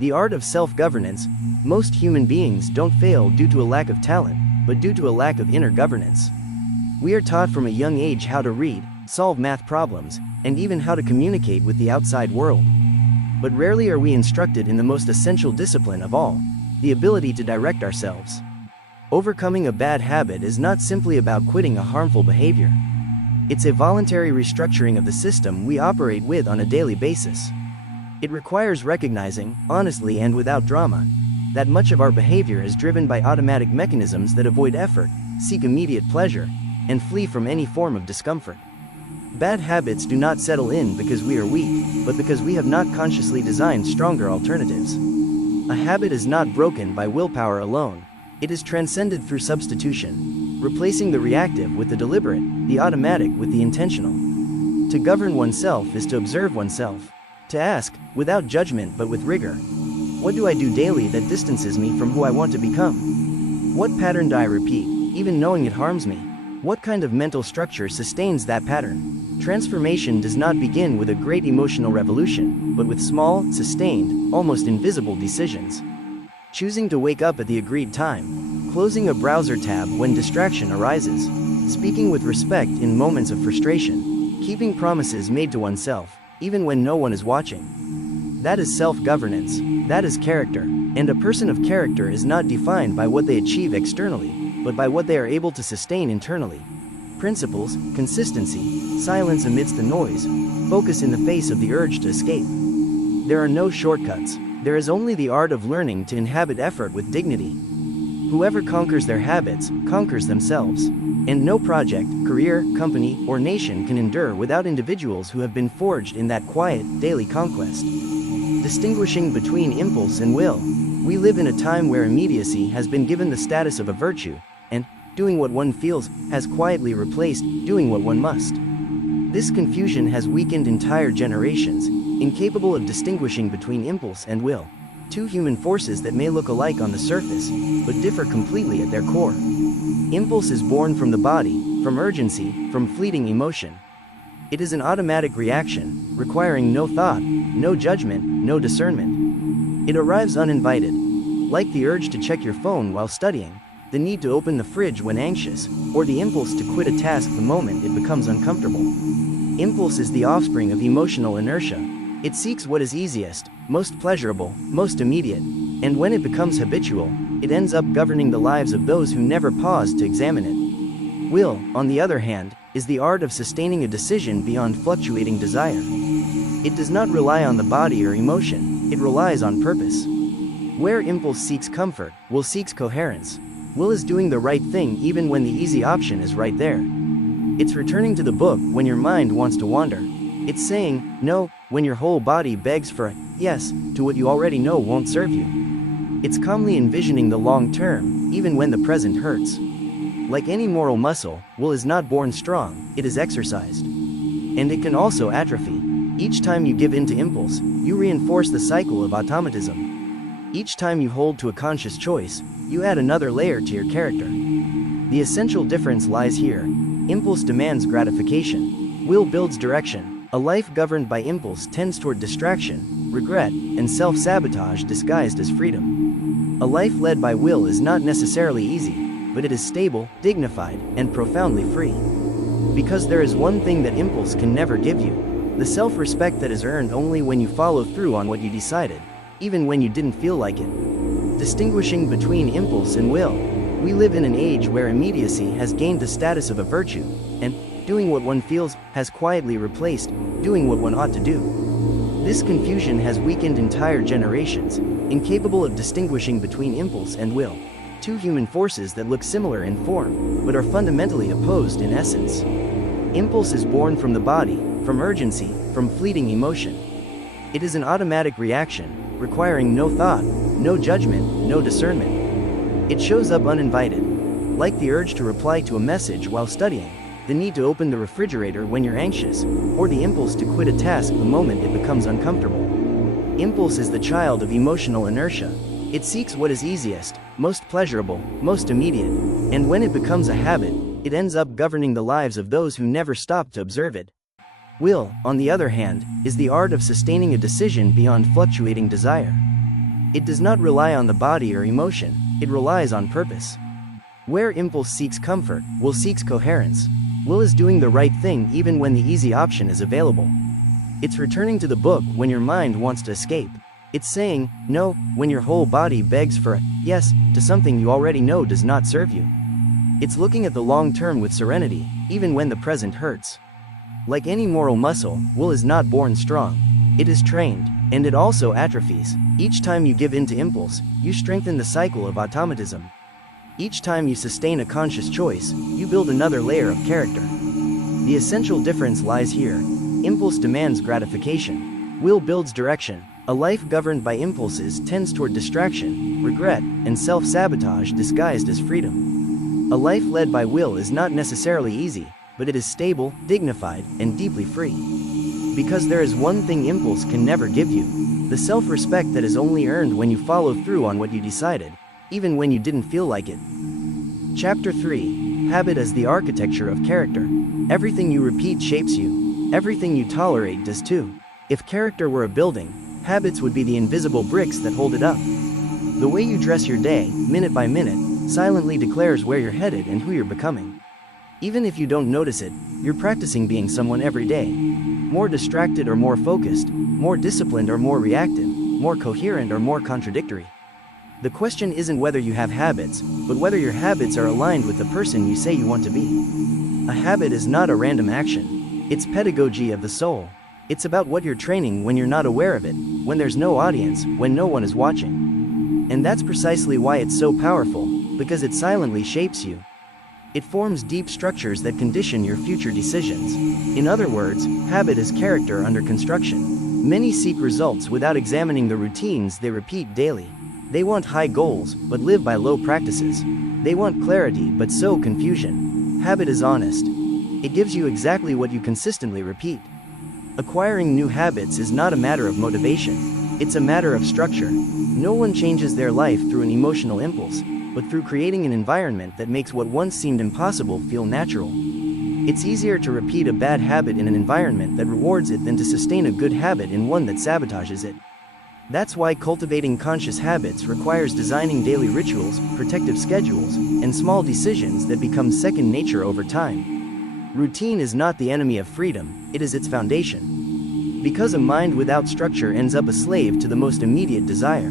The art of self-governance. Most human beings don't fail due to a lack of talent, but due to a lack of inner governance. We are taught from a young age how to read, solve math problems, and even how to communicate with the outside world. But rarely are we instructed in the most essential discipline of all, the ability to direct ourselves. Overcoming a bad habit is not simply about quitting a harmful behavior. It's a voluntary restructuring of the system we operate with on a daily basis. It requires recognizing, honestly and without drama, that much of our behavior is driven by automatic mechanisms that avoid effort, seek immediate pleasure, and flee from any form of discomfort. Bad habits do not settle in because we are weak, but because we have not consciously designed stronger alternatives. A habit is not broken by willpower alone. It is transcended through substitution, replacing the reactive with the deliberate, the automatic with the intentional. To govern oneself is to observe oneself. To ask, without judgment but with rigor, what do I do daily that distances me from who I want to become? What pattern do I repeat, even knowing it harms me? What kind of mental structure sustains that pattern? Transformation does not begin with a great emotional revolution, but with small, sustained, almost invisible decisions. Choosing to wake up at the agreed time, closing a browser tab when distraction arises, speaking with respect in moments of frustration, keeping promises made to oneself, even when no one is watching. That is self-governance, that is character, and a person of character is not defined by what they achieve externally, but by what they are able to sustain internally. Principles, consistency, silence amidst the noise, focus in the face of the urge to escape. There are no shortcuts. There is only the art of learning to inhabit effort with dignity. Whoever conquers their habits, conquers themselves. And no project, career, company, or nation can endure without individuals who have been forged in that quiet, daily conquest. Distinguishing between impulse and will. We live in a time where immediacy has been given the status of a virtue, and doing what one feels has quietly replaced doing what one must. This confusion has weakened entire generations, incapable of distinguishing between impulse and will, two human forces that may look alike on the surface, but differ completely at their core. Impulse is born from the body, from urgency, from fleeting emotion. It is an automatic reaction, requiring no thought, no judgment, no discernment. It arrives uninvited, like the urge to check your phone while studying, the need to open the fridge when anxious, or the impulse to quit a task the moment it becomes uncomfortable. Impulse is the offspring of emotional inertia. It seeks what is easiest, most pleasurable, most immediate, and when it becomes habitual, it ends up governing the lives of those who never pause to examine it. Will, on the other hand, is the art of sustaining a decision beyond fluctuating desire. It does not rely on the body or emotion, it relies on purpose. Where impulse seeks comfort, will seeks coherence. Will is doing the right thing even when the easy option is right there. It's returning to the book when your mind wants to wander. It's saying no when your whole body begs for a yes to what you already know won't serve you. It's calmly envisioning the long term, even when the present hurts. Like any moral muscle, will is not born strong, it is exercised. And it can also atrophy. Each time you give in to impulse, you reinforce the cycle of automatism. Each time you hold to a conscious choice, you add another layer to your character. The essential difference lies here. Impulse demands gratification. Will builds direction. A life governed by impulse tends toward distraction, regret, and self-sabotage disguised as freedom. A life led by will is not necessarily easy, but it is stable, dignified, and profoundly free. Because there is one thing that impulse can never give you: the self-respect that is earned only when you follow through on what you decided, even when you didn't feel like it. Distinguishing between impulse and will. We live in an age where immediacy has gained the status of a virtue, and doing what one feels has quietly replaced doing what one ought to do. This confusion has weakened entire generations, incapable of distinguishing between impulse and will, two human forces that look similar in form, but are fundamentally opposed in essence. Impulse is born from the body, from urgency, from fleeting emotion. It is an automatic reaction, requiring no thought, no judgment, no discernment. It shows up uninvited, like the urge to reply to a message while studying, the need to open the refrigerator when you're anxious, or the impulse to quit a task the moment it becomes uncomfortable. Impulse is the child of emotional inertia. It seeks what is easiest, most pleasurable, most immediate, and when it becomes a habit, it ends up governing the lives of those who never stop to observe it. Will, on the other hand, is the art of sustaining a decision beyond fluctuating desire. It does not rely on the body or emotion, it relies on purpose. Where impulse seeks comfort, will seeks coherence. Will is doing the right thing even when the easy option is available. It's returning to the book when your mind wants to escape. It's saying no when your whole body begs for a yes to something you already know does not serve you. It's looking at the long term with serenity, even when the present hurts. Like any moral muscle, will is not born strong. It is trained, and it also atrophies. Each time you give in to impulse, you strengthen the cycle of automatism. Each time you sustain a conscious choice, you build another layer of character. The essential difference lies here. Impulse demands gratification. Will builds direction. A life governed by impulses tends toward distraction, regret, and self-sabotage disguised as freedom. A life led by will is not necessarily easy, but it is stable, dignified, and deeply free. Because there is one thing impulse can never give you: the self-respect that is only earned when you follow through on what you decided, even when you didn't feel like it. Chapter 3. Habit as the architecture of character. Everything you repeat shapes you. Everything you tolerate does too. If character were a building, habits would be the invisible bricks that hold it up. The way you dress your day, minute by minute, silently declares where you're headed and who you're becoming. Even if you don't notice it, you're practicing being someone every day. More distracted or more focused, more disciplined or more reactive, more coherent or more contradictory. The question isn't whether you have habits, but whether your habits are aligned with the person you say you want to be. A habit is not a random action. It's pedagogy of the soul. It's about what you're training when you're not aware of it, when there's no audience, when no one is watching. And that's precisely why it's so powerful, because it silently shapes you. It forms deep structures that condition your future decisions. In other words, habit is character under construction. Many seek results without examining the routines they repeat daily. They want high goals, but live by low practices. They want clarity, but sow confusion. Habit is honest. It gives you exactly what you consistently repeat. Acquiring new habits is not a matter of motivation. It's a matter of structure. No one changes their life through an emotional impulse, but through creating an environment that makes what once seemed impossible feel natural. It's easier to repeat a bad habit in an environment that rewards it than to sustain a good habit in one that sabotages it. That's why cultivating conscious habits requires designing daily rituals, protective schedules, and small decisions that become second nature over time. Routine is not the enemy of freedom, it is its foundation. Because a mind without structure ends up a slave to the most immediate desire.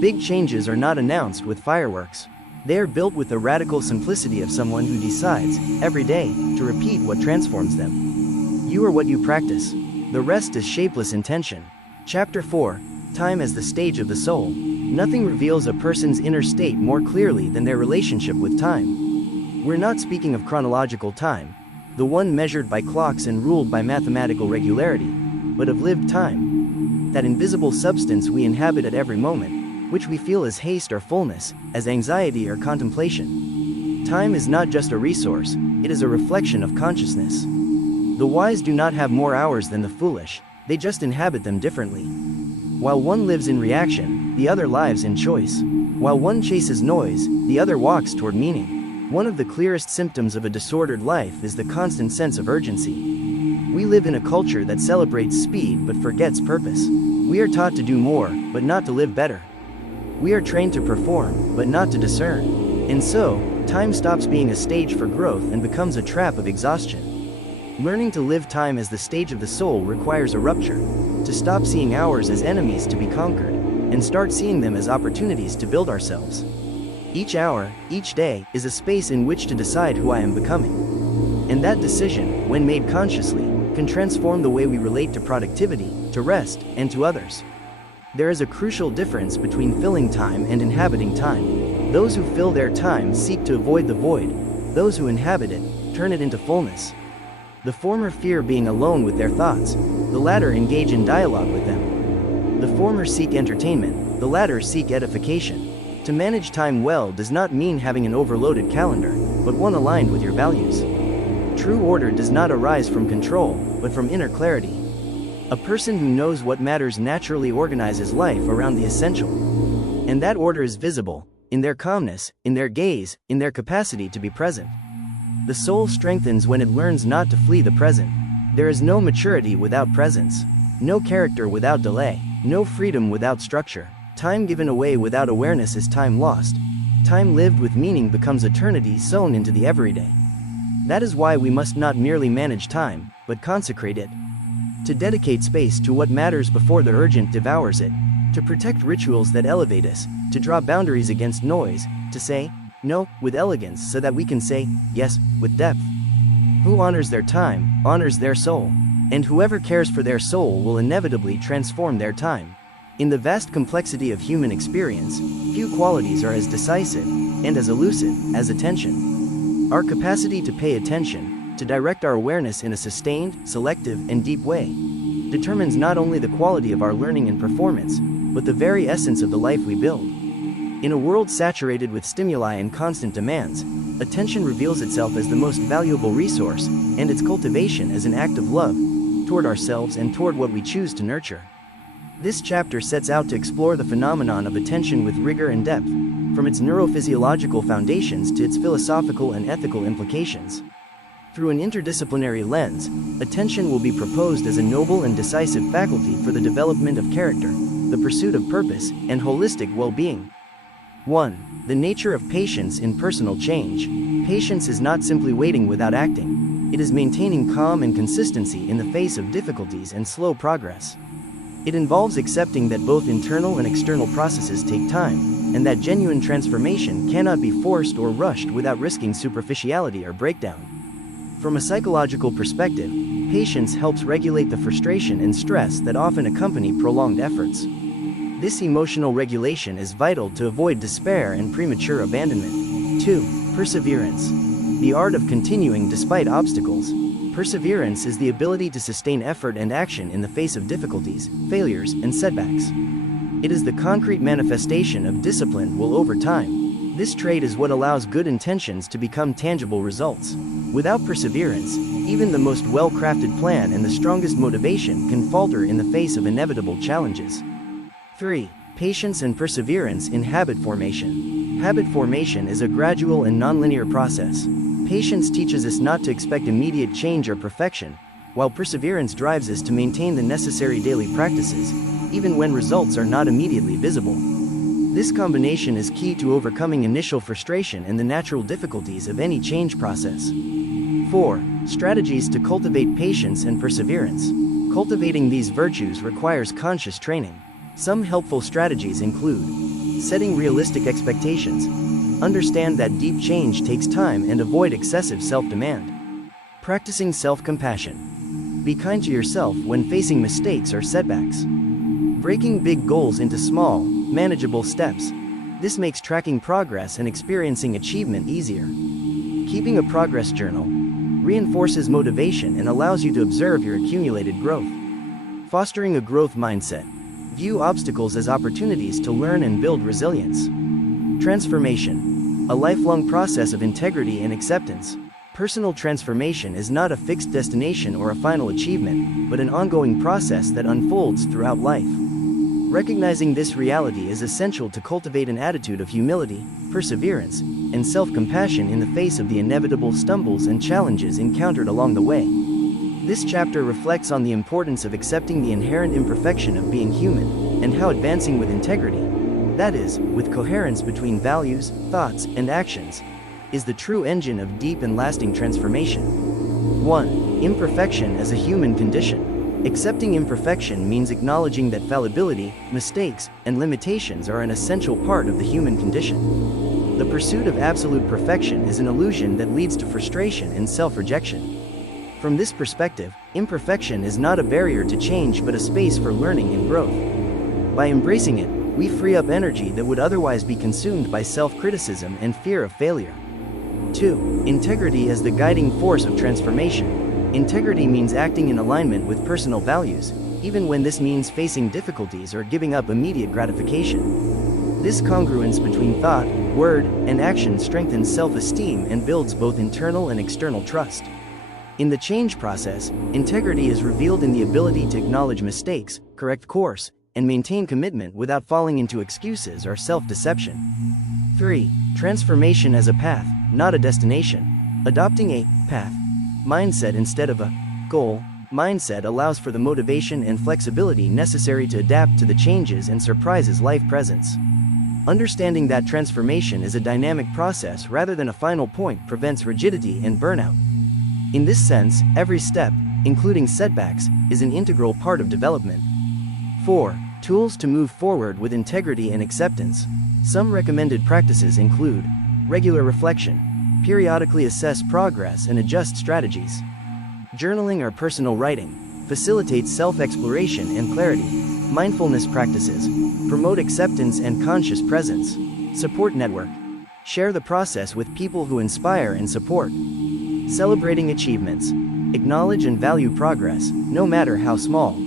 Big changes are not announced with fireworks. They are built with the radical simplicity of someone who decides, every day, to repeat what transforms them. You are what you practice. The rest is shapeless intention. Chapter 4. Time as the stage of the soul. Nothing reveals a person's inner state more clearly than their relationship with time. We're not speaking of chronological time, the one measured by clocks and ruled by mathematical regularity, but of lived time. That invisible substance we inhabit at every moment, which we feel as haste or fullness, as anxiety or contemplation. Time is not just a resource, it is a reflection of consciousness. The wise do not have more hours than the foolish, they just inhabit them differently. While one lives in reaction, the other lives in choice. While one chases noise, the other walks toward meaning. One of the clearest symptoms of a disordered life is the constant sense of urgency. We live in a culture that celebrates speed but forgets purpose. We are taught to do more, but not to live better. We are trained to perform, but not to discern. And so, time stops being a stage for growth and becomes a trap of exhaustion. Learning to live time as the stage of the soul requires a rupture, to stop seeing hours as enemies to be conquered, and start seeing them as opportunities to build ourselves. Each hour, each day, is a space in which to decide who I am becoming. And that decision, when made consciously, can transform the way we relate to productivity, to rest, and to others. There is a crucial difference between filling time and inhabiting time. Those who fill their time seek to avoid the void. Those who inhabit it, turn it into fullness. The former fear being alone with their thoughts, the latter engage in dialogue with them. The former seek entertainment, the latter seek edification. To manage time well does not mean having an overloaded calendar, but one aligned with your values. True order does not arise from control, but from inner clarity. A person who knows what matters naturally organizes life around the essential. And that order is visible, in their calmness, in their gaze, in their capacity to be present. The soul strengthens when it learns not to flee the present. There is no maturity without presence, no character without delay, no freedom without structure. Time given away without awareness is time lost. Time lived with meaning becomes eternity sewn into the everyday. That is why we must not merely manage time, but consecrate it. To dedicate space to what matters before the urgent devours it. To protect rituals that elevate us. To draw boundaries against noise. To say no with elegance so that we can say yes with depth. Who honors their time, honors their soul. And whoever cares for their soul will inevitably transform their time. In the vast complexity of human experience, few qualities are as decisive and as elusive as attention. Our capacity to pay attention, to direct our awareness in a sustained, selective, and deep way, determines not only the quality of our learning and performance, but the very essence of the life we build. In a world saturated with stimuli and constant demands, attention reveals itself as the most valuable resource, and its cultivation as an act of love toward ourselves and toward what we choose to nurture. This chapter sets out to explore the phenomenon of attention with rigor and depth, from its neurophysiological foundations to its philosophical and ethical implications. Through an interdisciplinary lens, attention will be proposed as a noble and decisive faculty for the development of character, the pursuit of purpose, and holistic well-being. 1. The nature of patience in personal change. Patience is not simply waiting without acting. It is maintaining calm and consistency in the face of difficulties and slow progress. It involves accepting that both internal and external processes take time, and that genuine transformation cannot be forced or rushed without risking superficiality or breakdown. From a psychological perspective, patience helps regulate the frustration and stress that often accompany prolonged efforts. This emotional regulation is vital to avoid despair and premature abandonment. 2. Perseverance. The art of continuing despite obstacles. Perseverance is the ability to sustain effort and action in the face of difficulties, failures, and setbacks. It is the concrete manifestation of discipline will over time. This trait is what allows good intentions to become tangible results. Without perseverance, even the most well-crafted plan and the strongest motivation can falter in the face of inevitable challenges. 3. Patience and perseverance in habit formation. Habit formation is a gradual and nonlinear process. Patience teaches us not to expect immediate change or perfection, while perseverance drives us to maintain the necessary daily practices, even when results are not immediately visible. This combination is key to overcoming initial frustration and the natural difficulties of any change process. 4. Strategies to cultivate patience and perseverance. Cultivating these virtues requires conscious training. Some helpful strategies include setting realistic expectations. Understand that deep change takes time and avoid excessive self-demand. Practicing self-compassion. Be kind to yourself when facing mistakes or setbacks. Breaking big goals into small, manageable steps. This makes tracking progress and experiencing achievement easier. Keeping a progress journal reinforces motivation and allows you to observe your accumulated growth. Fostering a growth mindset. View obstacles as opportunities to learn and build resilience. Transformation. A lifelong process of integrity and acceptance. Personal transformation is not a fixed destination or a final achievement, but an ongoing process that unfolds throughout life. Recognizing this reality is essential to cultivate an attitude of humility, perseverance, and self-compassion in the face of the inevitable stumbles and challenges encountered along the way. This chapter reflects on the importance of accepting the inherent imperfection of being human, and how advancing with integrity, that is, with coherence between values, thoughts, and actions, is the true engine of deep and lasting transformation. 1. Imperfection as a human condition. Accepting imperfection means acknowledging that fallibility, mistakes, and limitations are an essential part of the human condition. The pursuit of absolute perfection is an illusion that leads to frustration and self-rejection. From this perspective, imperfection is not a barrier to change but a space for learning and growth. By embracing it, we free up energy that would otherwise be consumed by self-criticism and fear of failure. 2. Integrity as the guiding force of transformation. Integrity means acting in alignment with personal values, even when this means facing difficulties or giving up immediate gratification. This congruence between thought, word, and action strengthens self-esteem and builds both internal and external trust. In the change process, integrity is revealed in the ability to acknowledge mistakes, correct course, and maintain commitment without falling into excuses or self-deception. 3. Transformation as a path, not a destination. Adopting a path mindset instead of a goal mindset allows for the motivation and flexibility necessary to adapt to the changes and surprises life presents. Understanding that transformation is a dynamic process rather than a final point prevents rigidity and burnout. In this sense, every step, including setbacks, is an integral part of development. 4. Tools to move forward with integrity and acceptance. Some recommended practices include regular reflection. Periodically assess progress and adjust strategies. Journaling or personal writing facilitates self-exploration and clarity. Mindfulness practices promote acceptance and conscious presence. Support network. Share the process with people who inspire and support. Celebrating achievements. Acknowledge and value progress, no matter how small.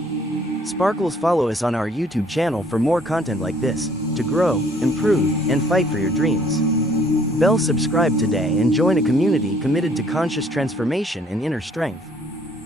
Sparkles, follow us on our YouTube channel for more content like this, to grow, improve, and fight for your dreams. Bell, subscribe today and join a community committed to conscious transformation and inner strength.